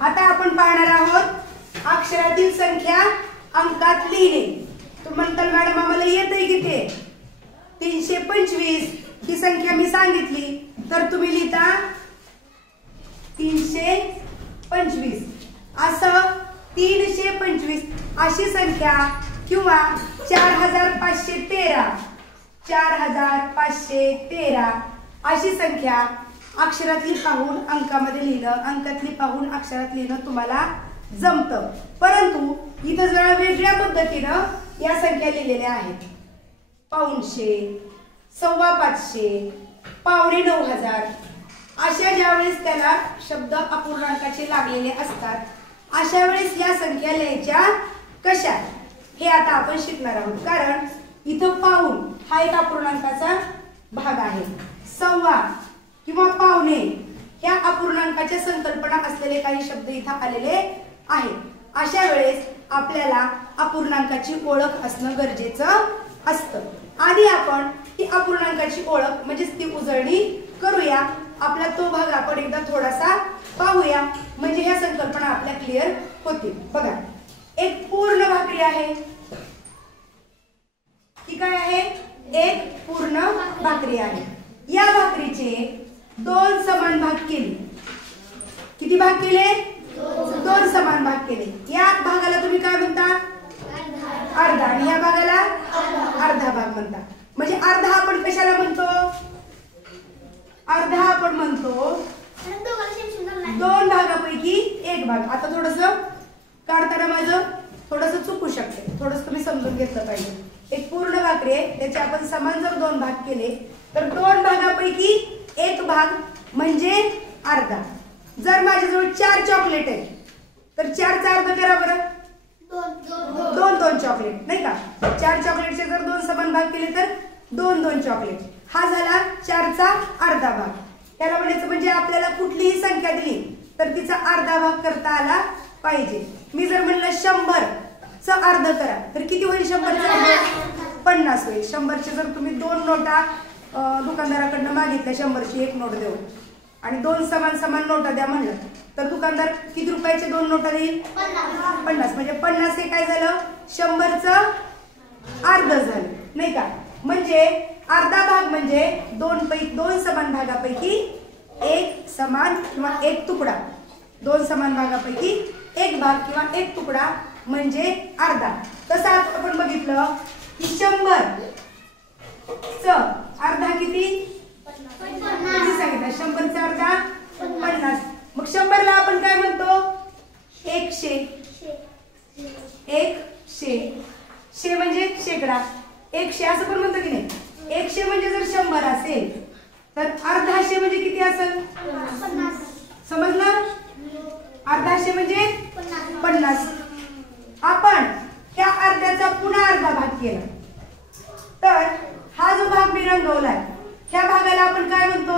आता आपण पाहणार आहोत अक्षरातील संख्या अंकात लिहिणे. तुम्ही म्हणताल मॅडम आम्हाला येतंय किती? 325 ही संख्या मी सांगितली तर तुम्ही लिहिता 325. असं 325 अशी संख्या किंवा 4513 4513 अशी संख्या अक्षरातली पाहून अंकामध्ये लिहिणं, अंकातली पाहून अक्षरात लिहिणं तुम्हाला जमतं. परंतु इथं जरा वेगळ्या पद्धतीनं या संख्या लिहिलेल्या आहेत. 500, 550, 9500 अशा ज्यावेळेस त्याला शब्द अपूर्णांकाचे लागलेले असतात अशा वेळेस या संख्या लिहायच्या कशा हे आता आपण शिकणार आहोत. कारण इथं पाऊण हा एक अपूर्णांकाचा भाग आहे. सव्वा किंवा पावणे ह्या अपूर्णांकाच्या संकल्पना असलेले काही शब्द इथं आलेले आहेत. अशा वेळेस आपल्याला अपूर्णांकाची ओळख असणं गरजेचं असतं. आधी आपण ही अपूर्णांकाची ओळख म्हणजेच ती उजळणी करूया. आपला तो भाग आपण एकदा थोडासा पाहूया म्हणजे ह्या संकल्पना आपल्या क्लिअर होतील. बघा, एक पूर्ण भाकरी आहे. ही काय आहे? एक पूर्ण भाकरी आहे. या भाकरीचे 2 समान भाग केले. किती भाग केले? 2 समान भाग केले. या भागाला तुम्ही काय म्हणता? अर्धा. आणि या भागाला अर्धा भाग म्हणता. म्हणजे अर्धा आपण कशाला म्हणतो? अर्धा आपण म्हणतो 2 भागापैकी एक भाग. आता थोडस काढताना माझं थोडस चुकू शकते, थोडस तुम्ही समजून घेतलं पाहिजे. एक पूर्ण भाकरी आहे, त्याचे आपण समान जर 2 भाग केले तर 2 भागापैकी एक भाग म्हणजे अर्धा. जर माझ्याजवळ 4 चॉकलेट आहे तर 4 चा अर्ध करा बरं. 2 चॉकलेट नाही का? 4 चॉकलेटचे जर 2 समान भाग केले तर 2 चॉकलेट. हा झाला 4 चा अर्धा भाग. त्याला म्हणायचं म्हणजे आपल्याला कुठलीही संख्या दिली तर तिचा अर्धा भाग करता आला पाहिजे. मी जर म्हणलं 100 च अर्ध करा तर किती होईल? 100 चा अर्ध 50 होईल. 100चे जर तुम्ही 2 नोटा दुकानदाराकडनं मागितल्या 100ची एक नोट देऊ आणि 2 समान नोटा द्या म्हणलं तर दुकानदार किती रुपयाचे 2 नोटा देईल? 50. म्हणजे 50 हे काय झालं? 100चं अर्ध झालं नाही का? म्हणजे अर्धा भाग म्हणजे 2 समान भागापैकी एक समान किंवा एक तुकडा. 2 समान भागापैकी एक भाग किंवा एक तुकडा म्हणजे अर्धा. तसं आपण बघितलं की 100 च अर्धा किती? 50 सांगितलं. 100 चा अर्धा 50. मग 100 ला आपण काय म्हणतो? 100. 100 शे म्हणजे शेकडा. 100 असं पण म्हणतो की नाही? 100 म्हणजे जर 100 असेल तर अर्धाशे म्हणजे किती असेल? 50. समजलं? अर्धाशे म्हणजे 50. आपण त्या अर्ध्याचा पुन्हा अर्धा भाग केला तर हा जो भाग मी रंगवलाय ह्या भागाला आपण काय म्हणतो?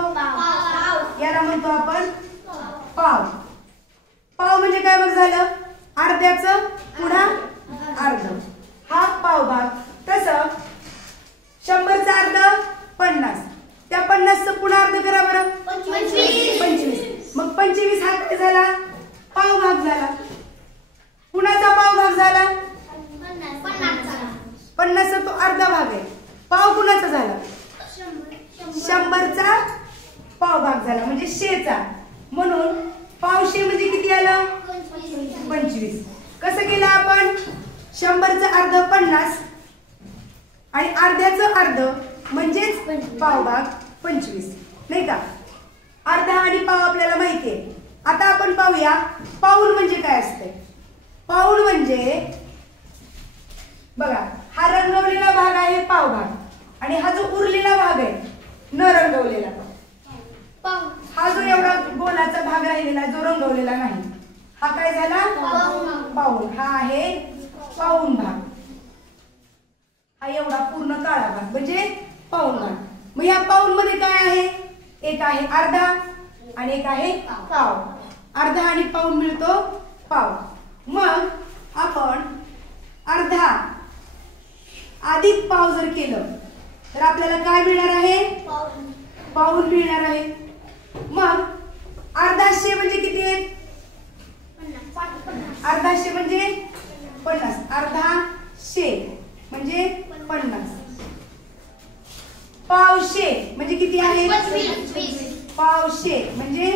याला म्हणतो आपण पाव. पाव म्हणजे काय मग झालं? अर्ध्याचं पुन्हा अर्ध. हा पाव भाग. तसं 100 चा अर्ध 50. त्या 50 चं पुन्हा अर्ध करा बरं. 25. मग 25 हा काय झाला? पाव भाग झाला. कुणाचा पाव भाग झाला? 50 चा तो अर्धा भाग आहे. पाव कुणाचा झाला? 100 चा पाव भाग झाला म्हणजे 100 चा. म्हणून पावशे म्हणजे किती आलं? 25. कसं केलं आपण? 100 चा अर्ध 50 आणि अर्ध्याचं अर्ध म्हणजेच पाव भाग 25 नाही का? अर्धा आणि पाव आपल्याला माहिती आहे. आता आपण पाहूया पाऊण म्हणजे काय असते. पाऊण म्हणजे बघा, हा रंगवलेला भाग आहे पाव भाग आणि हा जो उरलेला भाग आहे न रंगवलेला भाग, हा जो एवढा गोलाचा भाग राहिलेला जो रंगवलेला नाही हा काय झाला? पाऊण. हा आहे पाऊण भाग. हा एवढा पूर्ण काळा भाग म्हणजे पाऊण भाग. मग या पाऊण मध्ये काय आहे? एक आहे अर्धा आणि एक आहे पाव. अर्धा आणि पाऊण मिळतो पाव. मग आपण अर्धा अधिक पाव जर केलं तर आपल्याला काय मिळणार आहे? पाऊण मिळणार आहे. मग अर्धाशे म्हणजे किती आहे? म्हणजे 50. पावशे म्हणजे किती आहे? 25. पावशे म्हणजे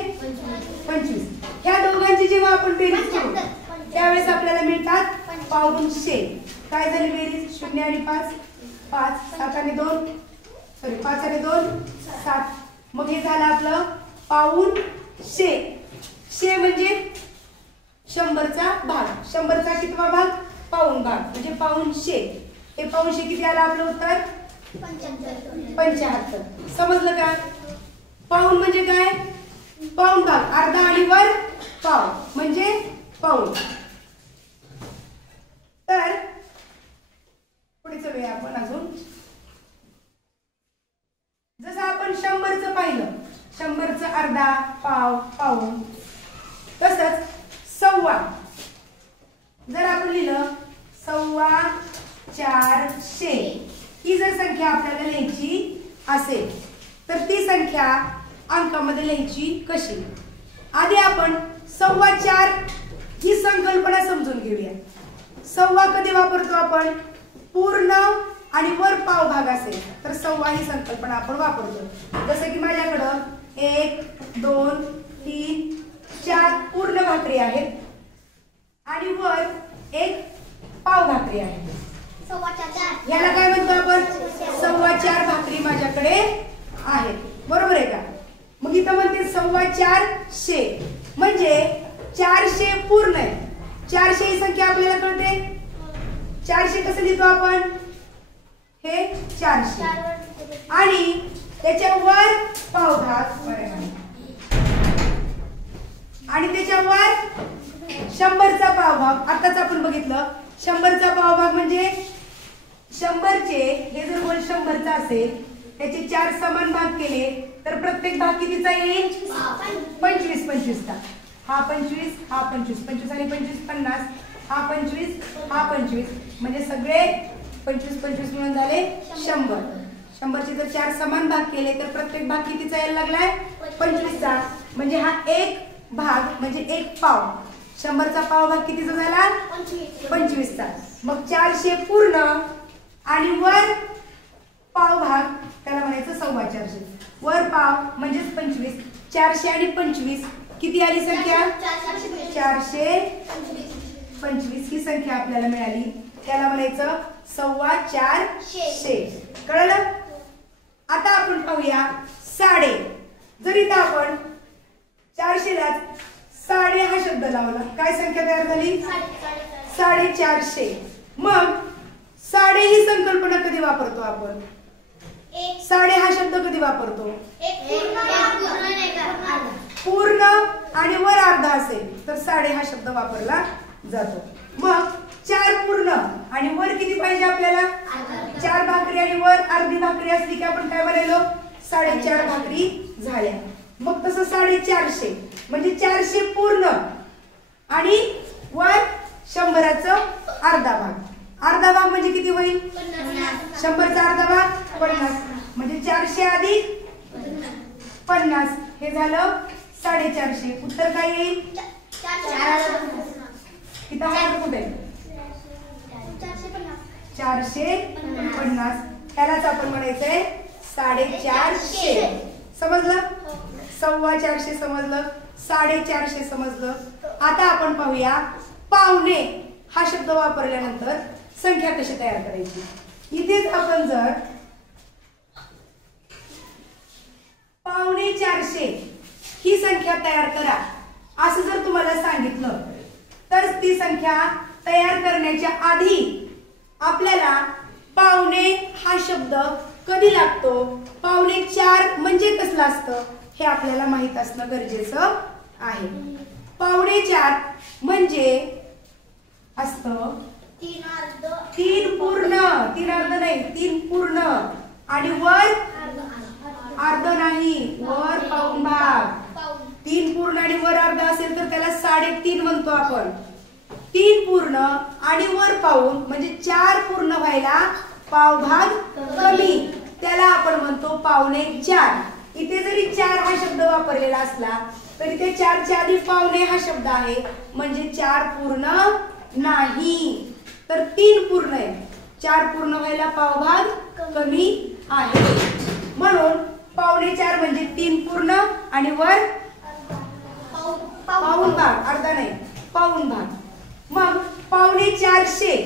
25. ह्या दोघांची जेव्हा आपण बेरीज करू त्यावेळेस आपल्याला मिळतात पाऊणशे. काय झाली बेरीज? 0 आणि 5 5, 7 आणि 2 सॉरी 5 आणि 2 7. मग हे झालं आपलं पाऊणशे. शे म्हणजे 100चा भाग. 100चा कितवा भाग? पाऊण भाग म्हणजे पाऊणशे. हे पाऊणशे किती आलं आपलं उत्तर? 75. समजलं का? पाऊण म्हणजे काय? पाऊण भाग. अर्धा आणि वर पाव म्हणजे पाऊण. तर पुढे चलूया आपण अजून. जसं आपण 100चं पाहिलं, 100चं अर्धा, पाव, पाऊण, तसंच सव्वा. जर आपण लिहिलं 450 ही जर संख्या आपल्याला लिहायची असेल तर ती संख्या अंकामध्ये लिहायची कशी? आधी आपण 4.25 ही संकल्पना समजून घेऊया. सव्वा कधी वापरतो आपण? पूर्ण आणि वर पाव भाग असेल तर सव्वा ही संकल्पना आपण वापरतो. जसं की माझ्याकडं 1 2 3 4 पूर्ण भाकरी आहेत आणि वर एक पाव भाकरी आहे. याला काय म्हणतो आपण? 4.25 भाकरी माझ्याकडे आहेत. बरोबर आहे का? मग इथं म्हणते 450 म्हणजे 400 पूर्ण आहे. 400 ही संख्या आपल्याला कळते. 400 कसं लिहितो आपण? हे 400 आणि त्याच्यावर पावभाग आणि त्याच्यावर 100चा पावभाग. आताच आपण बघितलं 100चा पावभाग म्हणजे 100चे हे जर गोल 100चा असेल त्याचे 4 समान भाग केले तर प्रत्येक भाग कितीचा येईल? 25 25चा. हा 25 हा 25 25 आणि 25 50. हा 25 हा 25 म्हणजे सगळे 25 25 मिळून झाले 100. 100चे जर 4 समान भाग केले तर प्रत्येक भाग कितीचा यायला लागलाय? 25चा. म्हणजे हा एक भाग म्हणजे एक पाव. 100चा पाव भाग कितीचा झाला? 25चा. मग 400 पूर्ण आणि वर पाव भाग त्याला म्हणायचं 450. वर पाव म्हणजेच 25. 400 आणि 25 किती आली संख्या? 425 ही संख्या आपल्याला मिळाली. त्याला म्हणायचं 450. कळलं? आता आपण पाहूया साडे. जर इथं आपण 400ला साडे हा शब्द लावला काय संख्या तयार झाली? 450. मग साडे ही संकल्पना कधी वापरतो आपण? साडे हा शब्द कधी वापरतो? पूर्ण आणि वर अर्धा असेल तर साडे हा शब्द वापरला जातो. मग 4 पूर्ण आणि वर किती पाहिजे आपल्याला? 4 भाकरी आणि वर अर्धी भाकरी असली की आपण काय म्हणालो? 4.5 भाकरी झाल्या. मग तसं 450 म्हणजे 400 पूर्ण आणि वर 100चा अर्धा भाग. अर्धा भाग म्हणजे किती होईल? 100चा अर्धा भाग 50 म्हणजे 400 अधिक 50 हे झालं 450. उत्तर काय येईल? इथं हा कुठे? 450. त्यालाच आपण म्हणायचंय 450. समजलं? 450 समजलं, 450 समजलं. आता आपण पाहूया पावणे हा शब्द वापरल्यानंतर संख्या कशी तयार करायची. इथेच आपण जर 450 ही संख्या तयार करा असं जर तुम्हाला सांगितलं तर ती संख्या तयार करण्याच्या आधी आपल्याला पावणे हा शब्द कधी लागतो, 4.25 म्हणजे कसलं असतं हे आपल्याला माहित असणं गरजेचं आहे. 4.25 म्हणजे असतं 3 पूर्ण, 3 अर्ध नाही 3 पूर्ण आणि वर अर्ध नाही, वर पाऊण भाग. 3 पूर्ण आणि वर अर्ध असेल तर त्याला 3.5 म्हणतो आपण. 3 पूर्ण आणि वर पाऊण म्हणजे 4 पूर्ण व्हायला पाव भाग कमी, त्याला आपण म्हणतो 4.25. इथे जरी 4 हा शब्द वापरलेला असला तरी ते 4च्या आधी पावणे हा शब्द आहे म्हणजे 4 पूर्ण नाही तर 3 पूर्ण आहे. 4 पूर्ण व्हायला पावभाग कमी आहे, म्हणून 4.25 म्हणजे 3 पूर्ण आणि वर पाऊण भाग, अर्धा नाही पाऊण भाग. मग 4.25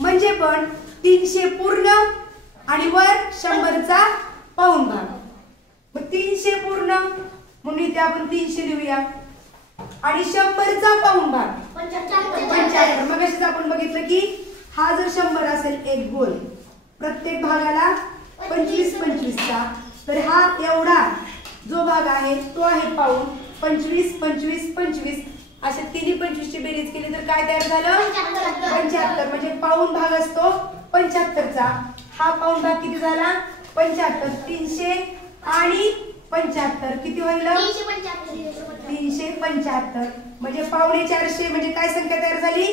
म्हणजे पण 300 पूर्ण आणि वर 100चा पाऊण भाग. मग 300 पूर्ण म्हणून इथे आपण 300 लिहूया आणि 100चा पाऊण भाग 75. मग असेच आपण बघितलं की हा जर 100 असेल एक गोल, प्रत्येक भागाला 25-25चा, तर हा एवढा जो भाग आहे तो आहे पाऊण. 25-25-25 असे तिन्ही 25 ची बेरीज केली तर काय तयार झालं? 75. म्हणजे पाऊण भाग असतो 75चा. हा पाऊण भाग किती झाला? 75. 300 आणि 75 किती होईल? 375. म्हणजे 4.25 म्हणजे काय संख्या तयार झाली?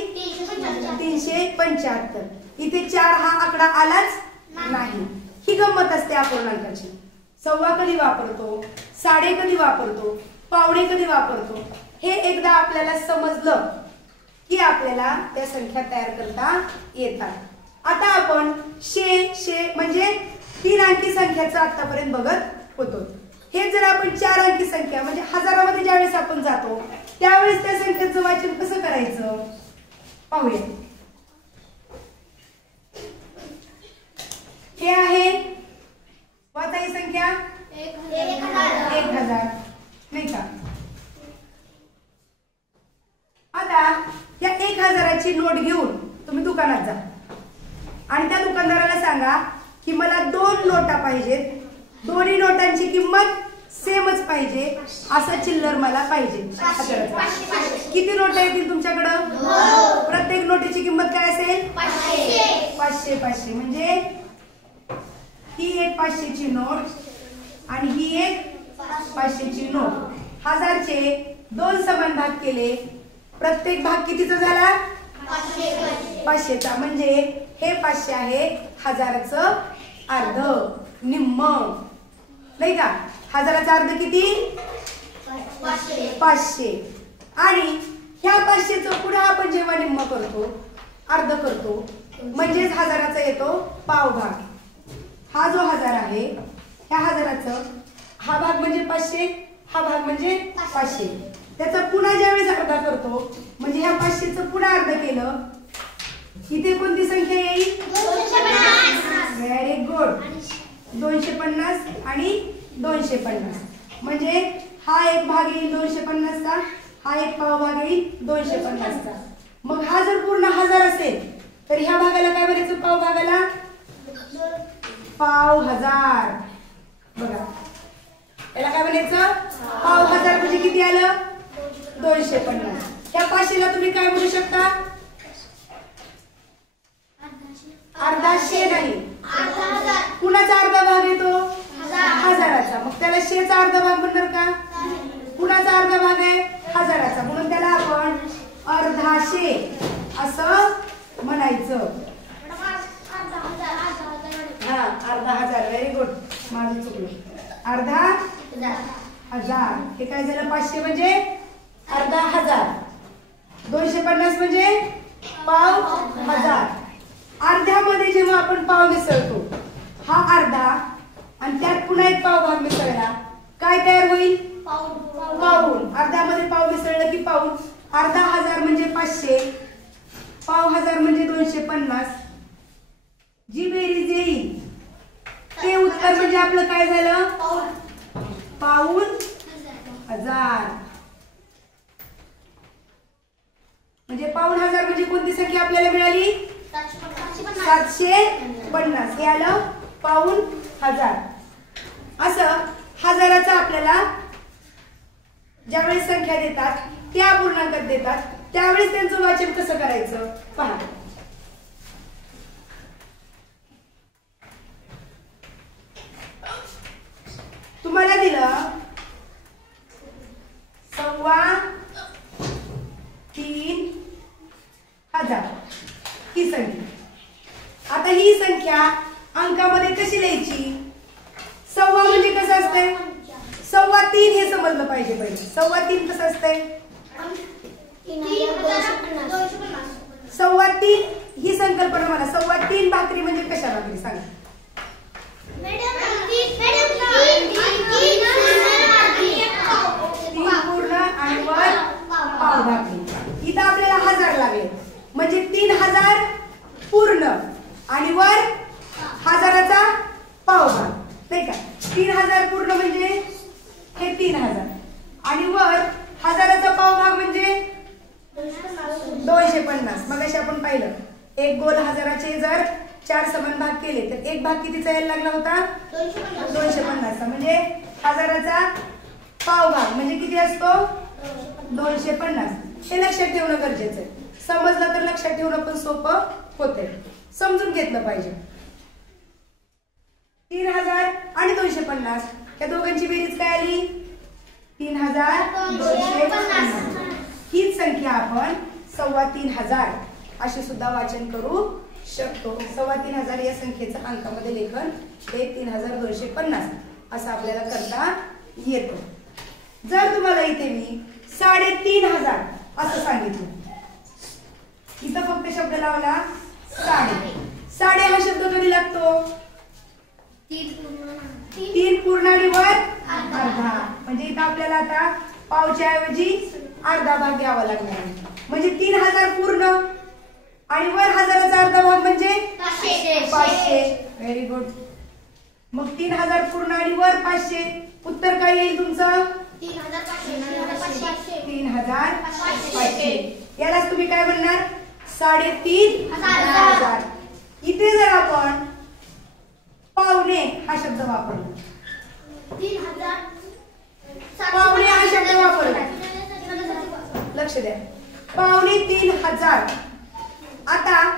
375. इथे 4 हा आकडा आलाच नाही. ही गंमत असते अपूर्णांकाची. सव्वा कधी वापरतो, साडे कधी वापरतो, पावणे कधी वापरतो, हे एकदा आपल्याला समजलं की आपल्याला त्या संख्या तयार करता येतात. आता आपण शे म्हणजे 3 अंकी संख्याचं आतापर्यंत बघत होतो. हे जर आपण 4 अंकी संख्या म्हणजे हजारामध्ये ज्यावेळेस आपण जातो त्यावेळेस त्या संख्येचं वाचन कसं करायचं पाहूया. हे आहे वाचा ही संख्या 1000 नाही का. आता या 1000ची नोट घेऊन तुम्ही दुकानात जा आणि त्या दुकानदाराला सांगा की मला 2 नोटा पाहिजेत, दोन्ही नोटांची किंमत सेमच पाहिजे, असं चिल्लर मला पाहिजे. किती नोटा येतील तुमच्याकडं? प्रत्येक नोटेची किंमत काय असेल? 500. म्हणजे ही एक 500ची नोट आणि ही एक 500ची नोट. 1000चे 2 समान भाग केले, प्रत्येक भाग कितीचा झाला? 500चा. म्हणजे हे 500 आहे, 1000चं अर्ध, निम्म नाही का. 1000चा अर्ध किती? 500. आणि ह्या 500चं पुढे आपण जेव्हा निम्म करतो, अर्ध करतो, म्हणजेच 1000चा येतो पाव भाग. हा जो 1000 आहे ह्या 1000चं हा भाग म्हणजे 500, हा भाग म्हणजे 500. त्याचा पुन्हा ज्यावेळेस अर्धा करतो म्हणजे ह्या 500चं पुन्हा अर्ध केलं, इथे कोणती संख्या येईल? 250. Very good. 250 आणि 250. म्हणजे हा एक भाग येईल 250चा, हा एक पाव भाग येईल 250चा. मग हा जर पूर्ण 1000 असेल तर ह्या भागाला काय म्हणायचं? पाव भागाला पाव 1000. बघा याला काय म्हणायचं? पाव 1000 म्हणजे किती आलं? 250. ह्या 500ला तुम्ही काय म्हणू शकता? अर्धाशे नाही, कुणाचा अर्धा भाग येतो? 1000चा. मग त्याला शेचा अर्धा भाग म्हणणार का? कुणाचा अर्धा भाग आहे? 1000चा. म्हणून त्याला आपण अर्धाशे असं म्हणायचं. हा, अर्धा 1000. Very good. माझं चुकलं. अर्धा 1000. हे काय झालं? 500 म्हणजे अर्धा 1000. 250 म्हणजे पाव 1000. अर्ध्यामध्ये जेव्हा आपण पाव मिसळतो, हा अर्धा आणि त्यात पुन्हा एक पाव भाग मिसळला, काय तयार होईल? पाऊण. अर्ध्यामध्ये पाव मिसळलं की पाऊण. अर्धा 1000 म्हणजे 500, पाव 1000 म्हणजे 250. जी बेरीज येईल ते उत्तर म्हणजे आपलं काय झालं? पाऊण 1000. म्हणजे पाऊण 1000 म्हणजे कोणती संख्या आपल्याला मिळाली? 750. हे आलं पाऊण 1000. असं 1000चा आपल्याला ज्यावेळेस संख्या देतात, त्या पूर्णांकात देतात, त्यावेळेस त्यांचं वाचन कसं करायचं पहा. तुम्हाला दिलं 3,5000 ही संख्या. आता ही संख्या अंकामध्ये कशी लिहायची? सव्वा म्हणजे कसं असतंय? 3.25 हे समजलं पाहिजे पहिले. 3.25 कसं असतंय? 3.25 ही संकल्पना मला 3.25 भाकरी म्हणजे सांगा. तीन पूर्ण आणि वर पाव भाकरी. इथं आपल्याला 1000 लागले म्हणजे 3000 पूर्ण आणि वर 1000चा पाव भाग नाही का. 3000 पूर्ण म्हणजे हे 3000 आणि वर 1000चा पाव भाग म्हणजे 250. मग अशी आपण पाहिलं एक गोल 1000चे जर 4 समान भाग केले तर एक भाग कितीचा यायला लागला होता 250चा. म्हणजे 1000चा पाव भाग म्हणजे किती असतो 250. हे लक्षात ठेवणं गरजेचं आहे. समजलं तर लक्षात ठेवणं पण सोपं होते. समजून घेतलं पाहिजे. 3000 आणि 250 या दोघांची बेरीज काय आली 3250. हीच संख्या आपण 3500 अशी सुद्धा वाचन करू शकतो. 3500 या संख्येचं अंकामध्ये लेखन हे 3250 असं आपल्याला करता येतो. जर तुम्हाला इथे मी 3500 असं सांगितलं इथं फक्त शब्द लावला साडे. साडे हा शब्द कधी लागतो 3 पूर्ण आणि वर अर्धा. म्हणजे इथं आपल्याला आता पावच्या ऐवजी अर्धा भाग द्यावा लागणार. म्हणजे 3000 पूर्ण आणि वर 1000चा अर्धा भाग म्हणजे 500. Very good. मग 3000 पूर्ण आणि वर 500 उत्तर काय येईल तुमचं 3500. यालाच तुम्ही काय म्हणणार 3500. इथे जर आपण पावणे हा शब्द वापरला पावणे हा शब्द वापरला लक्ष द्या 3500. आता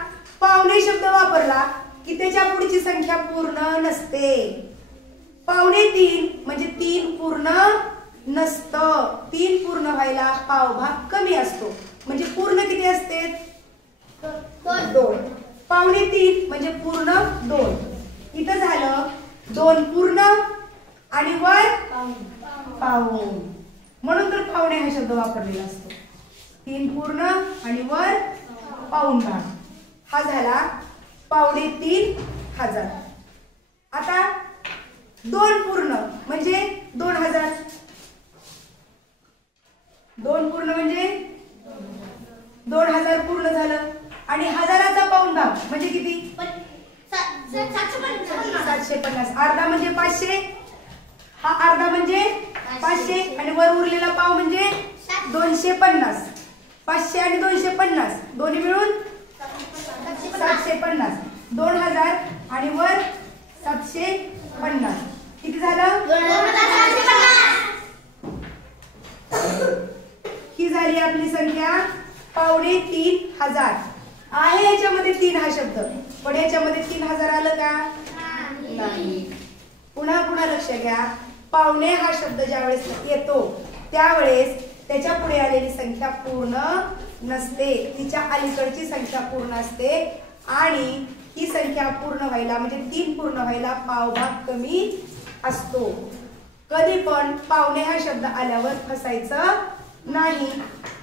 पावणे शब्द वापरला की त्याच्या पुढची संख्या पूर्ण नसते. 2.5 म्हणजे 3 पूर्ण नसतं. 3 पूर्ण व्हायला पाव भाग कमी असतो. म्हणजे पूर्ण किती असते 2. 2.5 म्हणजे पूर्ण 2. इथं झालं 2 पूर्ण आणि वर पाऊण. म्हणून तर पावणे हा शब्द वापरलेला असतो. 3 पूर्ण आणि वर पाऊण भाग हा झाला 3500. आता 2 पूर्ण म्हणजे 2000. 2 पूर्ण म्हणजे 2000 पूर्ण झालं आणि 1000चा पाऊण भाग म्हणजे किती 750. अर्धा म्हणजे 500. हा अर्धा म्हणजे 500 आणि वर उरलेला पाव म्हणजे 250. 500 आणि 250 दोन्ही मिळून 750. 2000 आणि वर 750 किती झालं ही झाली आपली संख्या 3500 आहे. याच्यामध्ये 3 हा शब्द पण याच्यामध्ये 3000 आलं का नाही. पुन्हा लक्ष घ्या. पावणे हा शब्द ज्यावेळेस येतो त्यावेळेस त्याच्या पुढे आलेली संख्या पूर्ण नसते. तिच्या अलीकडची संख्या पूर्ण असते आणि ही संख्या पूर्ण व्हायला म्हणजे 3 पूर्ण व्हायला पाव भाग कमी असतो. कधी पण पावणे हा शब्द आल्यावर फसायचं नाही.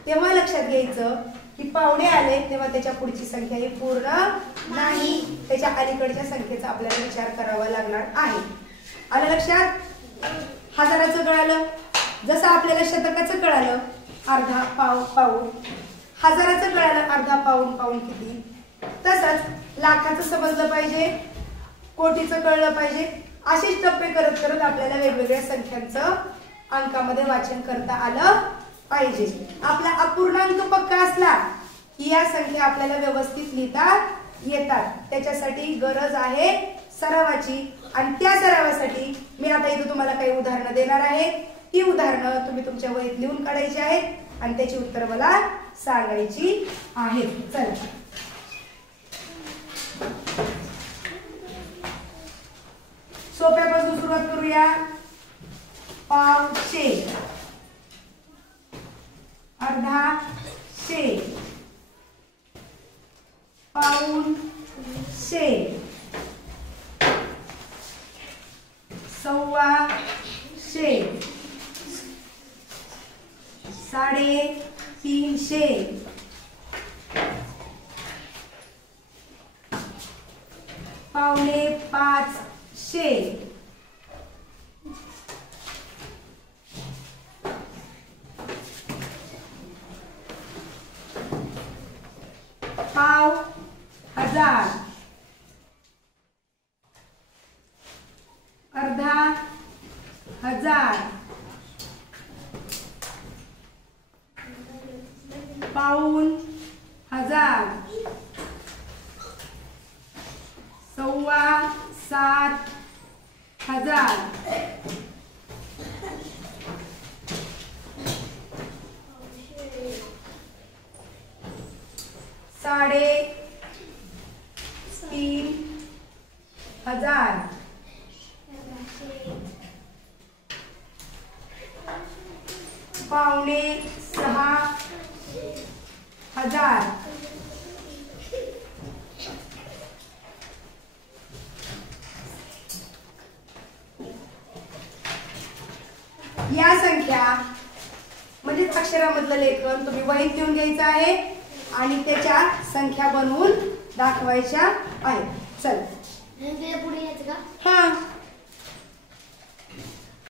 तेव्हा लक्षात घ्यायचं की पावणे आले तेव्हा त्याच्या पुढची संख्या ही पूर्ण नाही. त्याच्या अलीकडच्या संख्येचा आपल्याला विचार करावा लागणार आहे. आलं लक्षात. 1000चं कळालं. जसं आपल्याला शतकाचं कळालं अर्धा पाव पाऊण. 1000चं कळालं अर्धा पाऊण पाऊण किती. तसंच लाखाचं समजलं पाहिजे कोटीचं कळलं पाहिजे. असेच टप्पे करत करत आपल्याला वेगवेगळ्या संख्यांचं अंकामध्ये वाचन करता आलं पाहिजे. आपला अपूर्णांक पक्का असला की या संख्या आपल्याला व्यवस्थित लिहिता येतात. त्याच्यासाठी गरज आहे सरावाची आणि त्या सरावासाठी मी आता इथे तुम्हाला काही उदाहरणं देणार आहे. ही उदाहरणं तुम्ही तुमच्या वहीत लिहून काढायची आहेत आणि त्याची उत्तरं मला सांगायची आहेत. चला सोप्यापासून सुरुवात करूया. पावशे, अर्धाशे, पाऊणशे, सव्वाशे, 350, 450, 500 पाव हजार अर्धा हजार पाऊण हजार सव्वा सात हजार साढ़े तीन हजार पावणे सहा हजार या संख्या म्हणजे अक्षरामधलं लेखन तुम्ही वहीत लिहून घ्यायचं आहे आणि त्याच्या संख्या बनवून दाखवायच्या आहेत. चल पुढे यायचं का? हां